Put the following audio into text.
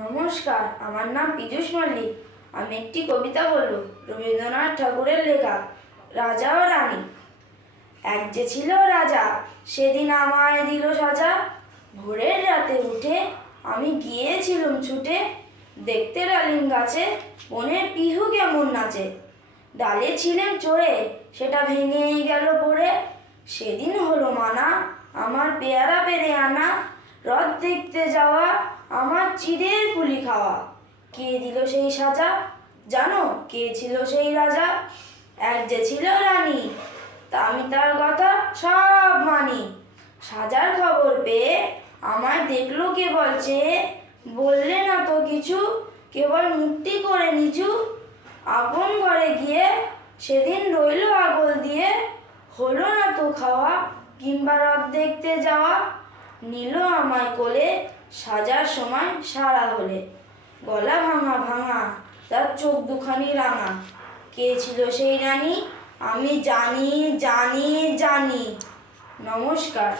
নমস্কার, আমার নাম পীযূষ মল্লিক। আমি একটি কবিতা বলবো। রবীন্দ্রনাথ ঠাকুরের লেখা রাজা ও রানী। এক যে ছিল রাজা, সেদিন আমায় দিল সাজা। ভোরের রাতে উঠে আমি গিয়েছিলুম ছুটে, দেখতে ডালিম গাছে বনের পিহু কেমন নাচে। ডালে ছিলেন চড়ে, সেটা ভেঙেই গেল পড়ে। সেদিন হলো মানা আমার পেয়ারা পেরে আনা, রথ দেখতে যাওয়া আমার চিড়ের পুলি খাওয়া। কে দিল সেই সাজা? জানো কে ছিল সেই রাজা? এক যে ছিল রানী, তা আমি তার কথা সব মানি। সাজার খবর পেয়ে আমায় দেখলো কেবল চেয়ে, বললে না তো কিছু, কেবল মুক্তি করে নিচু। আপন ঘরে গিয়ে সেদিন রইল আগল দিয়ে, হলো না তো খাওয়া কিংবা রথ দেখতে যাওয়া। নিল আমায় কোলে সাজার সময় সারা হলে, গলা ভাঙা ভাঙা তার চোখ দুখানি রাঙা। কে ছিল সেই রানী? আমি জানি জানি জানি। নমস্কার।